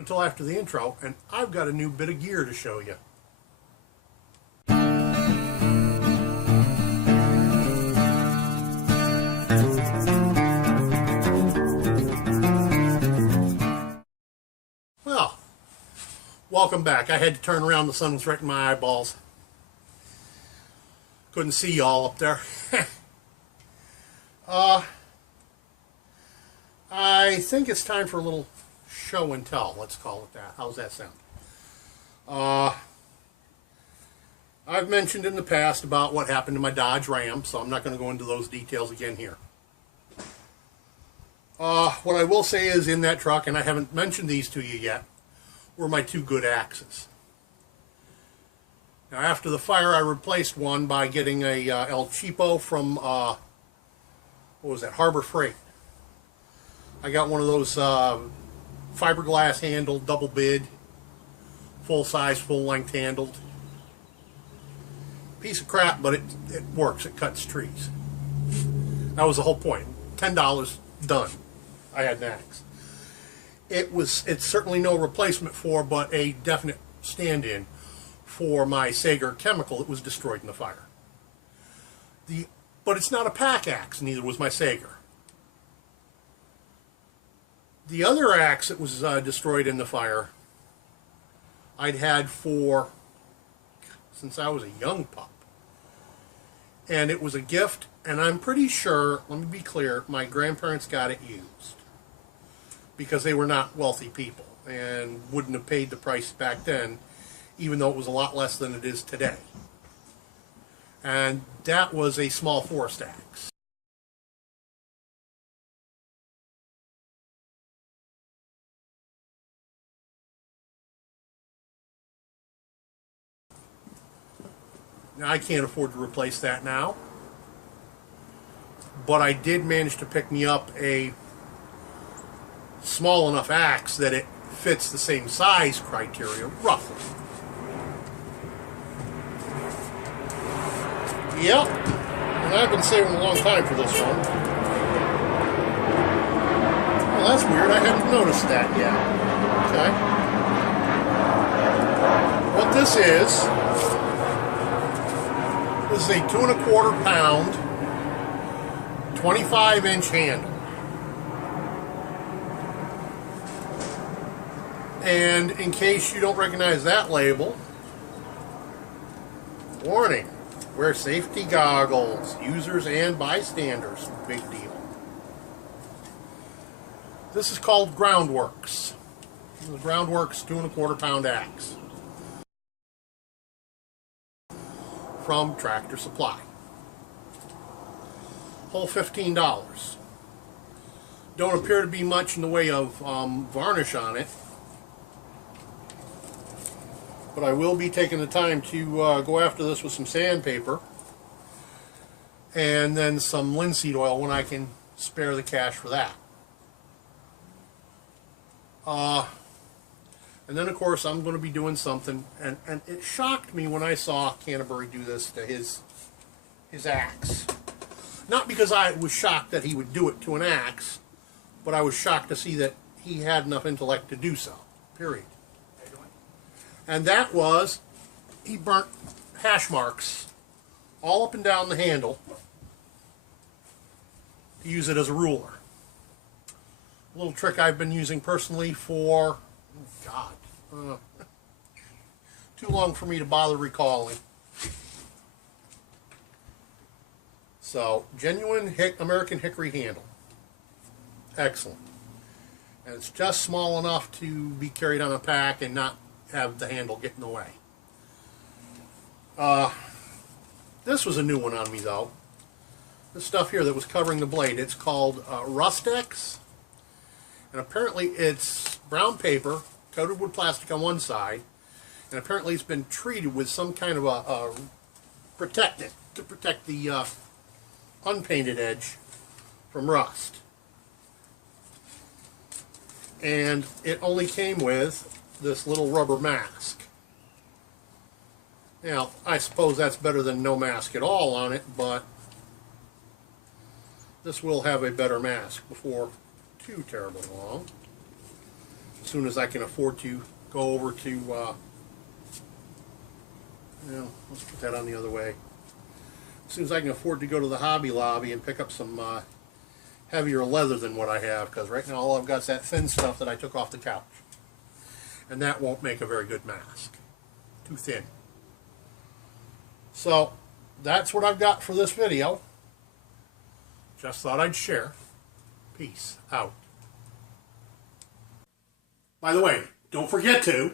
Until after the intro, and I've got a new bit of gear to show you. Well, welcome back. I had to turn around, the sun was right in my eyeballs. Couldn't see y'all up there. I think it's time for a little show and tell, let's call it that. How's that sound? I've mentioned in the past about what happened to my Dodge Ram, so I'm not going to go into those details again here. What I will say is in that truck, and I haven't mentioned these to you yet, were my two good axes. Now after the fire, I replaced one by getting a El Cheapo from, what was that, Harbor Freight. I got one of those fiberglass handled, double bid, full size, full length handled. Piece of crap, but it works. It cuts trees. That was the whole point. $10, done. I had an axe. It's certainly no replacement for, but a definite stand-in for my Sager chemical that was destroyed in the fire. But it's not a pack axe, neither was my Sager. The other axe that was destroyed in the fire, I'd had since I was a young pup. And it was a gift, and I'm pretty sure, let me be clear, my grandparents got it used. Because they were not wealthy people, and wouldn't have paid the price back then, even though it was a lot less than it is today. And that was a small forest axe. Now, I can't afford to replace that now, but I did manage to pick me up a small enough axe that it fits the same size criteria, roughly. Yep, and I've been saving a long time for this one. Well, that's weird, I hadn't noticed that yet. Okay. What this is a 2 1/4 pound, 25-inch handle. And in case you don't recognize that label, warning, wear safety goggles, users and bystanders, big deal. This is called Groundworks. The Groundworks 2 1/4 pound axe. From Tractor Supply. Whole $15. Don't appear to be much in the way of varnish on it, but I will be taking the time to go after this with some sandpaper and then some linseed oil when I can spare the cash for that. And then, of course, I'm going to be doing something, and it shocked me when I saw Canterbury do this to his axe. Not because I was shocked that he would do it to an axe, but I was shocked to see that he had enough intellect to do so, period. And that was, he burnt hash marks all up and down the handle to use it as a ruler. A little trick I've been using personally for, oh God, too long for me to bother recalling. So, genuine American hickory handle. Excellent. And it's just small enough to be carried on a pack and not have the handle get in the way. This was a new one on me, though. This stuff here that was covering the blade, it's called Rustex. And apparently it's brown paper coated with plastic on one side, and apparently it's been treated with some kind of a protectant to protect the unpainted edge from rust. And it only came with this little rubber mask. Now, I suppose that's better than no mask at all on it, but this will have a better mask before too terribly long. soon as I can afford to go over to, let's put that on the other way. As soon as I can afford to go to the Hobby Lobby and pick up some heavier leather than what I have, because right now all I've got is that thin stuff that I took off the couch. And that won't make a very good mask. Too thin. So, that's what I've got for this video. Just thought I'd share. Peace out. By the way, don't forget to